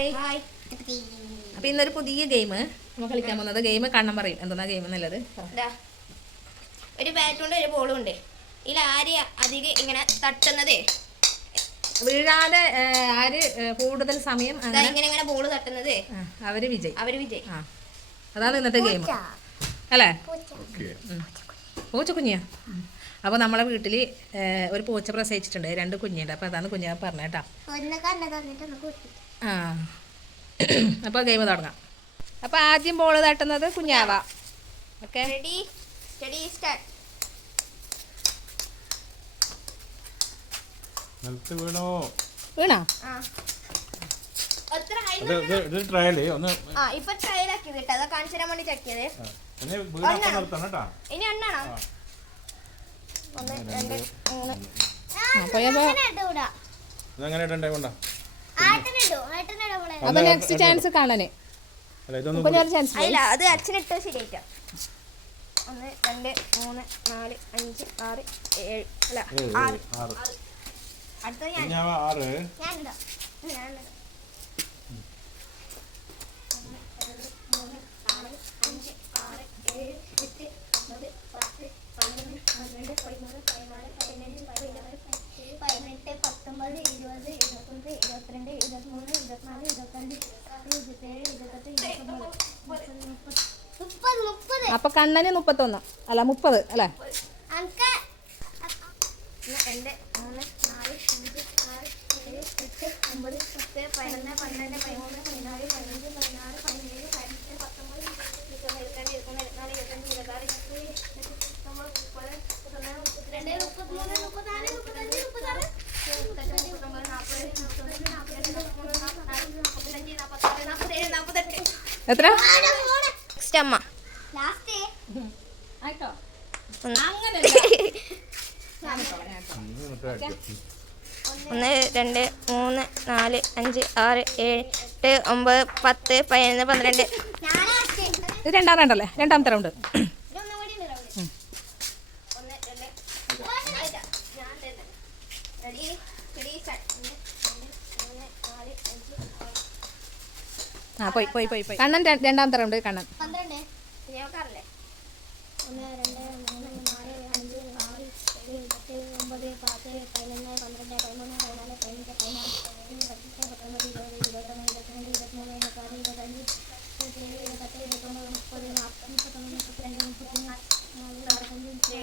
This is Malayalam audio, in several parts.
ഹായ് അപ്പൊ ഇന്നൊരു പുതിയ ഗെയിം നമ്മൾ കളിക്കാൻ പോകുന്നത് ഗെയിം കണ്ണം പറയും. എന്താ ഗെയിം എന്നുള്ളത്? ദാ, ഒരു ബാറ്റും ഉണ്ട് ഒരു ബോളും ഉണ്ട്. ഇതിൽ ആര് അധികം ഇങ്ങനെ തട്ടുന്നതേ? വീഴാതെ ആര് കൂടുതൽ സമയം ദാ ഇങ്ങനെ ഇങ്ങനെ ബോൾ തട്ടുന്നതേ. അവർ വിജയ്. അവർ വിജയ്. ആ. അതാണ് ഇന്നത്തെ ഗെയിം അല്ലേ. പൂച്ച. കുഞ്ഞിയാ? അപ്പോൾ നമ്മളെ വീട്ടിൽ ഒരു പൂച്ച പ്രസവിച്ചിട്ടുണ്ട്. രണ്ട് കുഞ്ഞുണ്ട് അപ്പൊ അതാണ് കുഞ്ഞാ പറഞ്ഞേട്ടാ ആ. അപ്പോൾ ഗെയിം തുടങ്ങാം. അപ്പോൾ ആദ്യം ബോൾ തട്ടുന്നത് കുഞ്ഞാവ. ഓക്കെ റെഡി സ്റ്റഡി സ്റ്റാർട്ട് നിലത്ത് വീണോ? വീണോ? ട്രയൽ ഒന്ന് ആ ഇപ്പൊ ട്രയലാക്കിയത് കേട്ടോ. അതാ കാണിച്ചു തരാൻ വേണ്ടി. ഇനി എണ്ണാണോ ഒന്ന് രണ്ട് മൂന്ന്. ഇതെങ്ങനെ ഇടണ്ടേ കൊണ്ടാ? ആട്ടിനിടൂ അപ്പോൾ നെക്സ്റ്റ് ചാൻസ് കാണാന്. അല്ല ഇതൊന്നും കുഞ്ഞൊരു ചാൻസ് അല്ല അത് അച്ഛനിട്ട് ശരിയായിട്ടാ. ഒന്ന് രണ്ട് മൂന്ന് നാല് അഞ്ച് ആറ് ഏഴ് അല്ല ആറ്. അടുത്ത ഞാൻ ആറ്. ഞാനിടാം ഞാനിടാം. പതിനെട്ട് പത്തൊമ്പത് ഇരുപത് ഇരുപത്തിനാല് ഇരുപത്തഞ്ച് ഇരുപത്തേഴ് ഇരുപത്തെട്ട് ഇരുപത്തൊമ്പത് മുപ്പത്. മുപ്പത് മുപ്പത് അപ്പോൾ കണ്ണന് മുപ്പത്തൊന്ന്. അല്ല മുപ്പത് അല്ലേ? അനക്ക ഒന്ന് രണ്ട് മൂന്ന് നാല് അഞ്ച് ആറ് ഏഴ് എട്ട് ഒമ്പത് പത്ത് പതിനൊന്ന് പന്ത്രണ്ട് പതിമൂന്ന് പതിനാല് പതിനഞ്ച് പതിനാറ് പതിനേഴ് പതിനെട്ട് പത്തൊമ്പത് ഇരുപത്തി ഇരുപത്തിനാല് ഇരുപത്തഞ്ച് ഇരുപത്താറ് ഇരുപത്തേഴ് ഇരുപത്തെട്ട് മുപ്പത് മുപ്പത്തൊന്ന് മുപ്പത്തിരണ്ട് മുപ്പത്തിമൂന്ന് മുപ്പത്തിനാല് മുപ്പത്തഞ്ച് മുപ്പത്താറ് മുപ്പത്തെട്ട് മുപ്പത്തൊമ്പത് നാൽപ്പത് നാൽപ്പത്തൊന്ന് നാൽപ്പത്തിരണ്ട് നാൽപ്പത്തിമൂന്ന് നാൽപ്പത്തിനാല് നാൽപ്പത്തഞ്ച് നാൽപ്പത്താറ് നാൽപ്പത്തേഴ് നാൽപ്പത്തെട്ട് എത്ര? നെക്സ്റ്റ് അമ്മ. ഒന്ന്. രണ്ട് മൂന്ന് നാല് അഞ്ച് ആറ് ഏഴ് എട്ട് ഒമ്പത് പത്ത് പതിനൊന്ന് പന്ത്രണ്ട്. ഇത് രണ്ടാം റൗണ്ടല്ലേ രണ്ടാമത്തെ റൗണ്ട് ഇതൊന്നും കൂടി നിറവില്ല ഒന്ന് രണ്ട് ഞാൻ തന്നെ റെഡി റെഡി സ്റ്റാർട്ട് ഒന്ന് രണ്ട് മൂന്ന് നാല് അഞ്ച് ആറ് ആ പോയി പോയി പോയി പോയി. കണ്ണൻ രണ്ടാം രണ്ടാമത്തെ റൗണ്ട് കണ്ണൻ. നാൽപ്പത്തഞ്ച്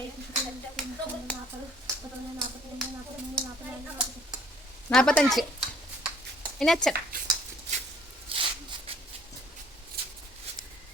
പിന്നെ മുപ്പത്തൊന്ന് നാൽപ്പത് മുപ്പത്തൊന്ന് നാൽപ്പത്തിരണ്ട് നാൽപ്പത്തിമൂന്ന് നാൽപ്പത്തിനാല് നാൽപ്പത്തി നാൽപ്പത്തഞ്ച് ഇനി അച്ഛൻ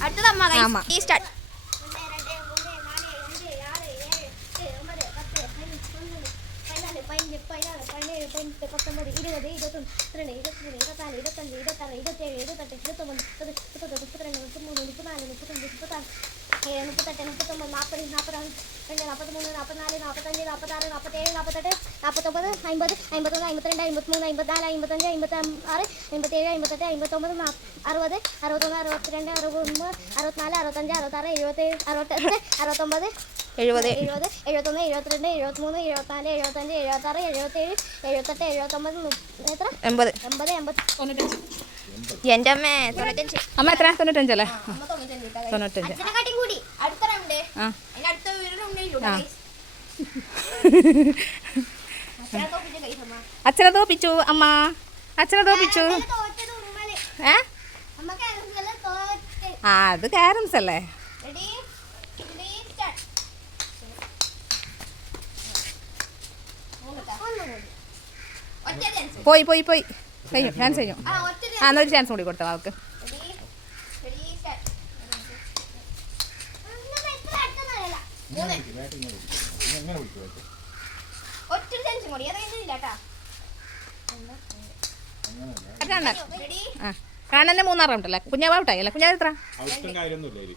അടുത്തത് അമ്മ ആമ്മ. ഈ സ്റ്റാർട്ട് ഒന്ന് രണ്ട് മൂന്ന് നാല് അഞ്ച് ആറ് ഏഴ് എട്ട് ഒമ്പത് പത്ത് പതിനഞ്ച് പതിമൂന്ന് പതിനാല് പതിനഞ്ച് പതിനാറ് പതിനേഴ് പതിനെട്ട് പത്തൊമ്പത് ഇരുപത് ഇരുപത്തൊന്ന് ഇരുപത്തിരണ്ട് ഇരുപത്തിമൂന്ന് ഇരുപത്തിനാല് ഇരുപത്തഞ്ച് ഇരുപത്താറ് ഇരുപത്തേഴ് ഇരുപത്തെട്ട് ഇരുപത്തൊമ്പത് മുപ്പത് നാൽപ്പത്തി രണ്ട് നാൽപ്പത്തിമൂന്ന് നാൽപ്പത്തിനാല് നാൽപ്പത്തഞ്ച് നാൽപ്പത്താറ് നാൽപ്പത്തേഴ് നാൽപ്പത്തെട്ട് നാൽപ്പത്തൊമ്പത് അമ്പത് അമ്പത്തൊന്ന് അമ്പത്തിരണ്ട് അമ്പത്തിമൂന്ന് അമ്പത്തിനാല് അമ്പത്തഞ്ച് അമ്പത്തി ആറ് അമ്പത്തേഴ് അമ്പത്തെട്ട് അമ്പത്തൊമ്പത് അറുപത് അറുപത്തൊന്ന് അറുപത്തിരണ്ട് അറുപത്തൊന്ന് അറുപത്തിനാല് അറുപത്തഞ്ച് അറുപത്താറ് എഴുപത്തേഴ് അറുപത്തെട്ട് അറുപത്തൊമ്പത് എഴുപത്. എഴുപത് എഴുപത്തൊന്ന് എഴുപത്തിരണ്ട് എഴുപത്തിമൂന്ന് എഴുപത്തിനാല് എഴുപത്തഞ്ച് എഴുപത്താറ് എഴുപത്തേഴ് എഴുപത്തെട്ട് എഴുപത്തൊമ്പത് എത്ര? എൺപത്. എൺപത് എൺപത്തി തൊണ്ണൂറ്റഞ്ച് എന്റെ അമ്മ തൊണ്ണൂറ്റഞ്ച്. അമ്മ എത്ര? തൊണ്ണൂറ്റഞ്ചല്ലേ? തൊണ്ണൂറ്റഞ്ച് കേട്ടോ. guys. കൂടി അടുത്ത റൗണ്ട് ആ. അച്ഛനെ തോപ്പിച്ച് അമ്മ. അച്ഛനെ തോപ്പിച്ചു ഏ ആ അത് കാരംസ് അല്ലേ പോയി പോയി പോയി കഴിഞ്ഞു ചാൻസ് ചെയ്യും. ആ എന്നൊരു ചാൻസ് കൂടി കൊടുത്തോ അവൾക്ക് Ready? Ready? Start. ഒന്നും എത്ര അടുത്തൊന്നറിയില്ല ഇങ്ങനെ പിടിക്ക്, ബാറ്റ് ഇങ്ങനെ പിടിക്ക്. ഇങ്ങനെ- ഇങ്ങനെ പിടിക്ക് ബാറ്റ്. ഒറ്റ കേട്ടാ. കണ്ണന്റെ മൂന്നാറ് ഉണ്ടല്ലേ കുഞ്ഞാവ് ഔട്ടായി അല്ല? കുഞ്ഞാവ് എത്ര?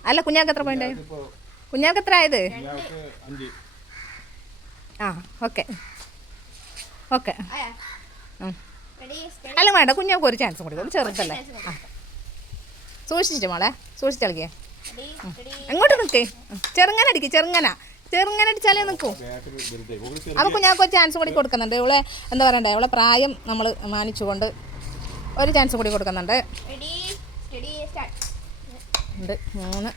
അല്ല കുഞ്ഞാക്ക് എത്ര പോയിന്റ് ഇപ്പോ കുഞ്ഞാക്ക് എത്ര ആയത്? ആ ഓക്കെ ഓക്കെ അല്ല വേണ്ട കുഞ്ഞാക്ക് ഒരു ചാൻസ് കൂടി കൊടുക്കും ചെറുതല്ലേ? ആ. സൂക്ഷിച്ചിട്ട് മോളെ സൂക്ഷിച്ച് കളിക്കേ. എങ്ങോട്ട് നിൽക്കേ ചെറുങ്ങനെ അടിക്ക് ചെറുങ്ങന. ചെറുങ്ങനെ അടിച്ചാലേ നിൽക്കൂ അവൾക്ക് അപ്പോൾ കുഞ്ഞാക്ക് ഒരു ചാൻസ് കൂടി കൊടുക്കുന്നുണ്ട്. ഇവളെ എന്താ പറയണ്ടേ? ഇവളെ പ്രായം നമ്മൾ മാനിച്ചുകൊണ്ട് ഒരു ചാൻസ് കൂടി കൊടുക്കുന്നുണ്ട്. ഉണ്ട്. മൂന്ന്.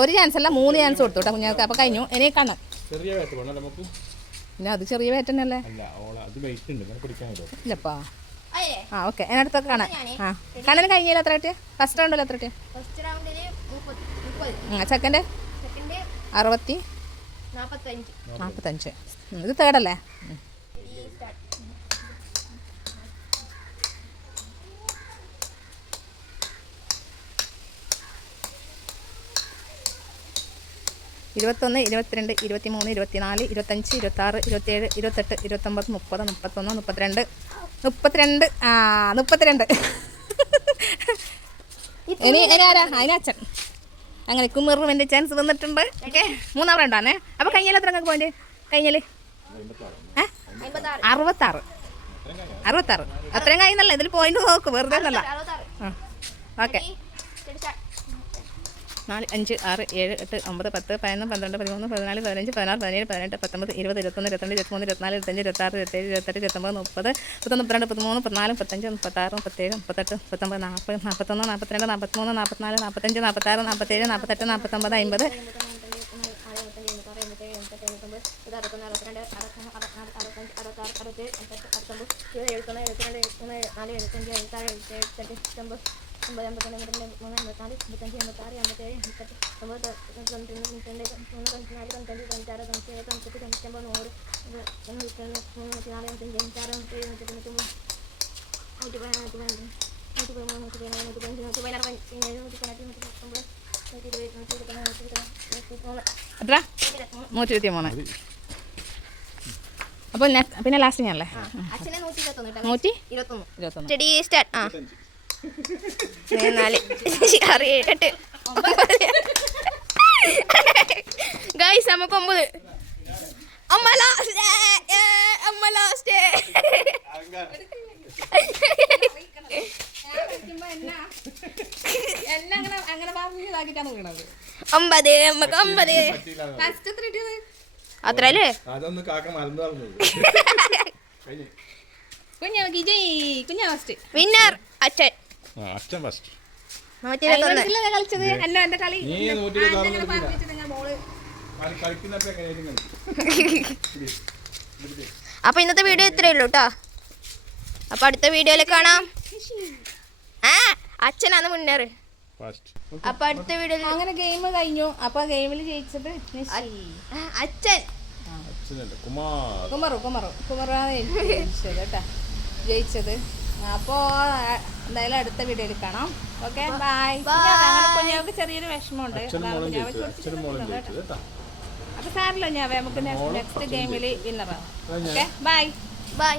ഒരു ചാൻസ് അല്ല മൂന്ന് ചാൻസ് കൊടുത്തു കേട്ടോ കുഞ്ഞാൾക്ക് അപ്പോൾ കഴിഞ്ഞു. ഇനി കാണാം പിന്നെ അത് ചെറിയ വേറ്റനല്ലേ ഇല്ലപ്പാ. ആ ഓക്കെ. അതിനടുത്തൊക്കെ കാണാൻ ആ. കണ്ണന് കഴിഞ്ഞാൽ എത്ര കിട്ടിയ? ഫസ്റ്റ് റൗണ്ടിൽ എത്ര കിട്ടിയ? സെക്കൻഡ് അറുപത്തി നാൽപ്പത്തഞ്ച് ഇത് തേർഡല്ലേ ഇരുപത്തൊന്ന് ഇരുപത്തിരണ്ട് ഇരുപത്തിമൂന്ന് ഇരുപത്തിനാല് ഇരുപത്തഞ്ച് ഇരുപത്താറ് ഇരുപത്തേഴ് ഇരുപത്തെട്ട് ഇരുപത്തൊമ്പത് മുപ്പത് മുപ്പത്തൊന്ന് മുപ്പത്തിരണ്ട്. മുപ്പത്തിരണ്ട്. ആ മുപ്പത്തിരണ്ട്. ഇനി ആരാ? അതിനച്ഛൻ അങ്ങനെ കുമിറുവിന്റെ ചാൻസ് വന്നിട്ടുണ്ട്. ഓക്കെ മൂന്നാം റൗണ്ടാണേ അപ്പോൾ കഴിഞ്ഞാൽ എത്ര പോയിന്റ് കഴിഞ്ഞാൽ അറുപത്താറ്. അറുപത്താറ്. അത്രയും കഴിയുന്നല്ല ഇതിൽ പോയിന്റ് നോക്ക്. വെറുതെ ഓക്കെ. നാല് അഞ്ച് ആറ് ഏഴ് എട്ട് ഒമ്പത് പത്ത് പതിനൊന്ന് പന്ത്രണ്ട് പതിമൂന്ന് പതിനാല് പതിനഞ്ച് പതിനാറ് പതിനേഴ് പതിനെട്ട് പത്തൊമ്പത് ഇരുപത് ഇരുപത്തൊന്ന് ഇരുപത്തിരണ്ട് ഇരുപത്തിമൂന്ന് ഇരുപത്തിനാല് ഇരുപത്തഞ്ച് ഇരുപത്താറ് ഇരുപത്തേഴ് ഇരുപത്തെട്ട് ഇരുപത്തൊമ്പത് മുപ്പത് മുപ്പത്തൊന്ന് മുപ്പത്തിരണ്ട് മുപ്പത്തിമൂന്ന് മുപ്പത്തിനാല് മുപ്പത്തഞ്ച് മുപ്പത്താറ് മുപ്പത്തേഴ് മുപ്പത്തെട്ട് മുപ്പത്തൊമ്പത് നാൽപ്പത് നാൽപ്പത്തൊന്ന് നാൽപ്പത്തിരണ്ട് നാൽപ്പത്തിമൂന്ന് നാൽപ്പത്തിനാല് നാൽപ്പത്തഞ്ച് നാൽപ്പത്താറ് നാൽപ്പത്തേഴ് നാൽപ്പത്തെട്ട് നാൽപ്പത്തൊമ്പത് അമ്പത് എത്ര നൂറ്റി ഇരുപത്തി മൂന്ന്. അപ്പോൾ നെ- പിന്നെ ലാസ്റ്റ് ഞാനല്ലേ? അച്ഛനെ നൂറ്റി ഇരുപത്തൊന്ന് നൂറ്റി ഇരുപത്തൊന്ന്. ഇരുപത്തൊന്ന്. സ്റ്റഡി സ്റ്റാർട്ട് ആ. നാല് ആറ് ഏഴ് എട്ട് ഗൈസ് നമുക്ക് ഒമ്പത്. അമ്മ ലാസ്റ്റ് അമ്മ ലാസ്റ്റ് നമുക്ക് അത്രല്ലേ അതൊന്ന് കാക്ക മറന്നു കുഞ്ഞാ വിജയ് കുഞ്ഞാ ഫസ്റ്റ് വിന്നർ അച്ഛൻ. അച്ഛൻ ഫസ്റ്റ് നൂറ്റി ഇരുപത്തൊന്ന് അതിനടുത്തില്ലേ കളിച്ചത് എന്നെ എന്റെ കളി. നീ നൂറ്റി കളിക്കുന്നപ്പോ എങ്ങനെയായിരുന്നു കളിക്കും അപ്പൊ ഇന്നത്തെ വീഡിയോ ഇത്രയേ ഉള്ളൂ കേട്ടോ അപ്പൊ അടുത്ത വീഡിയോയിൽ കാണാം. ആ അച്ഛനാന്ന് മുന്നേറ്. അപ്പൊ അടുത്ത വീഡിയോയിൽ അങ്ങനെ ഗെയിം കഴിഞ്ഞു. അപ്പൊ ഗെയിമിൽ ജയിച്ചത്. അച്ഛൻ. കുമറു കുമറു. കുമറാണ്. ജയിച്ചത് കേട്ടാ. ജയിച്ചത്. അപ്പോൾ എന്തായാലും അടുത്ത വീഡിയോയിൽ കാണാം. Okay bye. കുഞ്ഞാവക്ക് ചെറിയൊരു വിഷമമുണ്ട്. അപ്പൊ സാറില്ല ഞാൻ നമുക്ക് നെക്സ്റ്റ് ഗെയിമിൽ വിന്നറാണ് ഓക്കെ ബൈ. ബൈ.